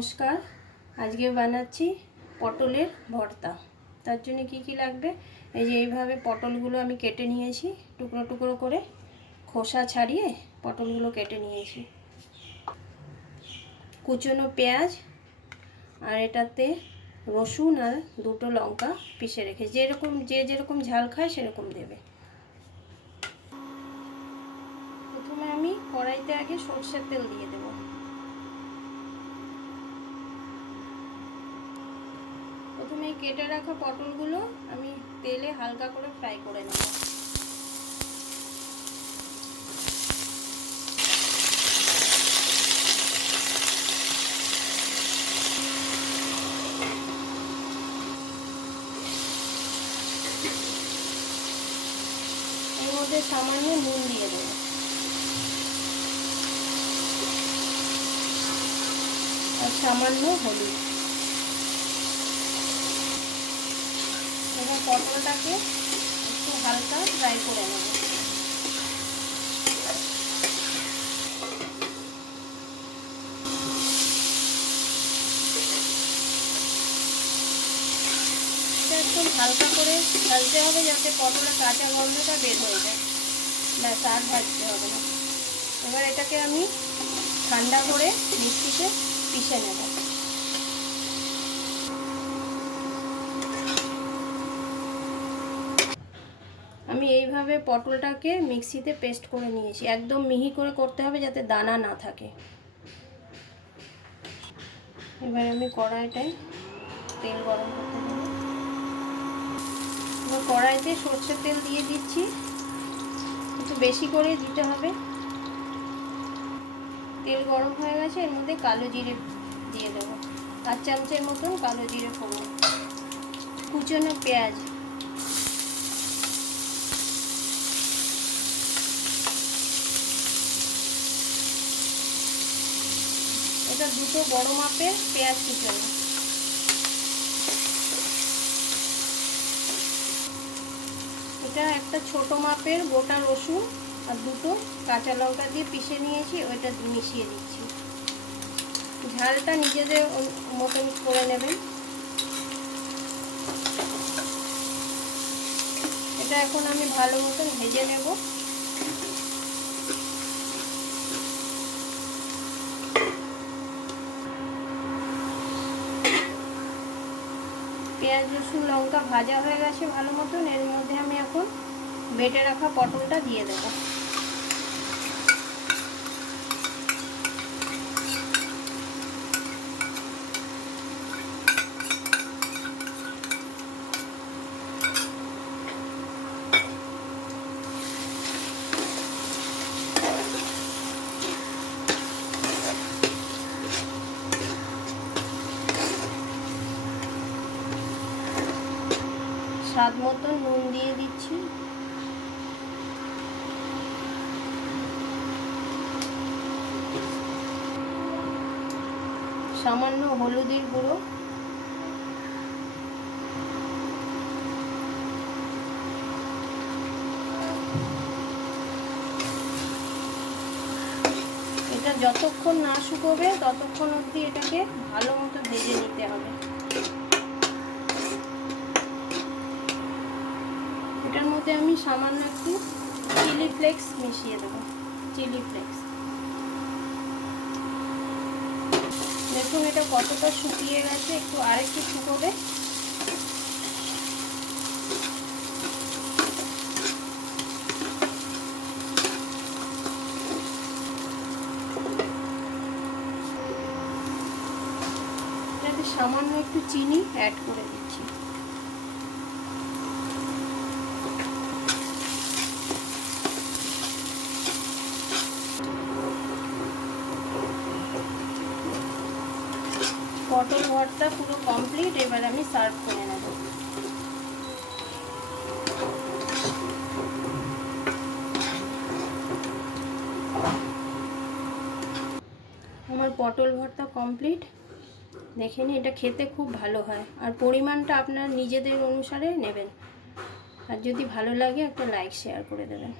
নমস্কার। আজকে বানাচ্ছি পটলের ভর্তা। তার জন্য কি লাগবে, এই যে এইভাবে পটলগুলো আমি কেটে নিয়েছি, টুকরো টুকরো করে খোসা ছাড়িয়ে পটলগুলো কেটে নিয়েছি। কুচনো পেঁয়াজ, আর এটাতে রসুন আর দুটো লঙ্কা পিষে রেখে, যেরকম ঝাল খায় সেরকম দেবে। প্রথমে আমি কড়াইতে আগে সরষের তেল দিয়ে দেব। প্রথমে এই কেটে রাখা পটলগুলো আমি তেলে হালকা করে ফ্রাই করে নেব। এর মধ্যে সামান্য নুন দিয়ে দেব, আর সামান্য হলুদ। এবার পটলটাকে একটু হালকা ফ্রাই করে নেব। একদম হালকা করে ভাজতে হবে, যাতে পটলের কাঁচা গন্ধটা বের হয়ে যায়, ব্যাস আর ভাজতে হবে না। এবার এটাকে আমি ঠান্ডা করে মিক্সিতে পিষে নেব। আমি এইভাবে পটলটাকে মিক্সিতে পেস্ট করে নিয়েছি। একদম মিহি করে করতে হবে, যাতে দানা না থাকে। এবার আমি কড়াইটায় তেল গরম করতে দেব। এবার কড়াইতে সরষের তেল দিয়ে দিচ্ছি, একটু বেশি করে দিতে হবে। তেল গরম হয়ে গেছে, এর মধ্যে কালো জিরে দিয়ে দেবো, 4 চামচের মতন কালো জিরে ফোড়ন, কুচনো পেঁয়াজ, এটা দুটো বড় মাপের পেঁয়াজ কুচনো, এটা একটা ছোট মাপের গোটা রসুন আর দুটো কাঁচা লঙ্কা দিয়ে পিষে নিয়েছি, ওইটা মিশিয়ে দিচ্ছি। ঝালটা নিজেদের মতন করে নেবেন। এটা এখন আমি ভালো মতন ভেজে নেব। পেঁয়াজ রসুন লঙ্কা ভাজা হয়ে গেছে ভালো মতন। এর মধ্যে আমি এখন বেটে রাখা পটলটা দিয়ে দেব। স্বাদ মতন নুন দিয়ে দিচ্ছি, সামান্য হলুদের গুঁড়ো, এটা যতক্ষণ না শুকোবে ততক্ষণ অবধি এটাকে ভালো মতো ভেজে নিতে হবে। এটার মধ্যে আমি সামান্য একটু চিলি ফ্লেক্স মিশিয়ে দেবো, চিলি ফ্লেক্স। দেখুন এটা কতটা শুকিয়ে গেছে, একটু আরেকটু শুকোবে। এটাতে সামান্য একটু চিনি অ্যাড করে দিচ্ছি। পটল ভর্তা পুরো কমপ্লিট। এবার আমি সার্ভ করে নেব। আমার পটল ভর্তা কমপ্লিট। দেখে নিন, এটা খেতে খুব ভালো হয়, আর পরিমাণটা আপনার নিজেদের অনুসারে নেবেন। আর যদি ভালো লাগে একটা লাইক শেয়ার করে দেবেন।